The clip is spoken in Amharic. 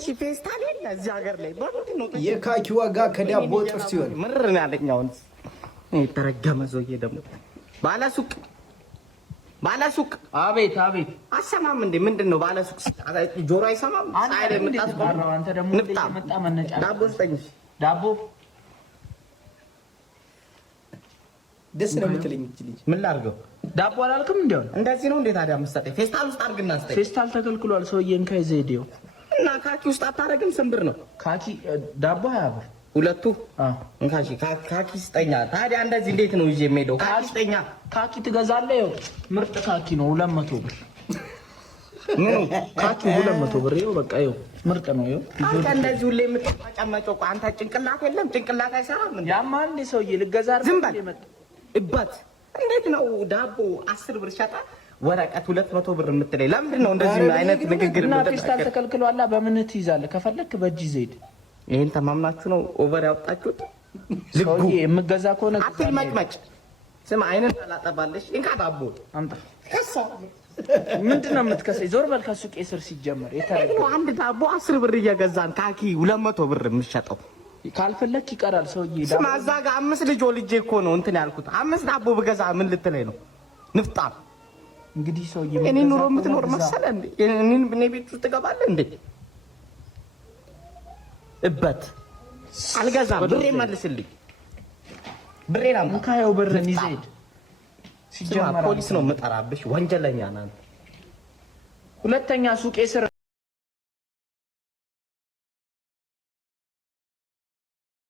እሺ ፌስታል የለ እዚህ ሀገር ላይ በምንድን ነው የካኪ ዋጋ ከዳቦ ጥፍ ሲሆን ምር ነው ያለኝ። አሁን የተረገመ ሰውዬ ደግሞ ባለሱቅ አቤት አሰማም እንዴ ምንድን ነው ባለሱቅ ጆሮ አይሰማም? አይደ ምጣስቆም አንተ ደግሞ መጣ መነጫ ዳቦ ስጠኝ ዳቦ ደስ ነው የምትለኝ ልጅ ምን ላድርገው? ዳቦ አላልክም እንዴው እንደዚህ ነው እንዴ ታዲያ የምትሰጠኝ? ፌስታል ውስጥ አድርግና ስጠኝ። ፌስታል ተከልክሏል ሰውዬን ከይዘዴው እና ካኪ ውስጥ አታረግም? ስንት ብር ነው ካኪ? ዳቦ 20 ብር ሁለቱ። እንካሺ ካኪ ስጠኛ። ታዲያ እንደዚህ እንዴት ነው ይዤ የምሄደው? ካኪ ስጠኛ። ካኪ ትገዛለህ? ይኸው ምርጥ ካኪ ነው 200 ብር። ካኪ 200 ብር። ይኸው በቃ ይኸው ምርጥ ነው። ይኸው አንተ እንደዚህ ሁሌ የምትጨመጨው አንተ ጭንቅላት የለም? ጭንቅላት አይሰራም እንዴ? ያማ እንዴ ሰውዬ ልገዛ ዝም በል እባት። እንዴት ነው ዳቦ 10 ብር ሸጣ ወረቀት 200 ብር የምትለኝ? ለምንድን ነው እንደዚህ አይነት ንግግር እና ፌስታል ተከልክሏል። በምን ትይዛለህ? ከፈለክ በእጅ ዘይድ። ይሄን ተማምናችሁ ነው ኦቨር ያወጣችሁት? ሰውዬ የምገዛ ከሆነ አትልመጭመጭ። ስማ አይነን አላጠባለሽ። እንካ ዳቦ አምጣ። ከሳ ምንድነው የምትከሰኝ? ዞር በል ከሱቄ ስር ሲጀመር የተረገው አንድ ዳቦ 10 ብር እየገዛን ካኪ 200 ብር የምትሸጠው ካልፈለክ ይቀራል። ሰውዬ ስማ እዛ ጋር 5 ልጅ ወልጄ እኮ ነው እንትን ያልኩት። 5 ዳቦ ብገዛ ምን ልትለኝ ነው? ንፍጣ እንግዲህ ሰውዬ እኔ ኑሮ የምትኖር መሰለ እንዴ? እኔ ቤት ውስጥ ትገባለህ እንዴ? እበት አልገዛም። ብሬ መልስልኝ። ብሬን አምጣ። እንካየው ብርን ይዘድ ሲጀመር ፖሊስ ነው የምጠራብሽ። ወንጀለኛ ናት። ሁለተኛ ሱቄ ስር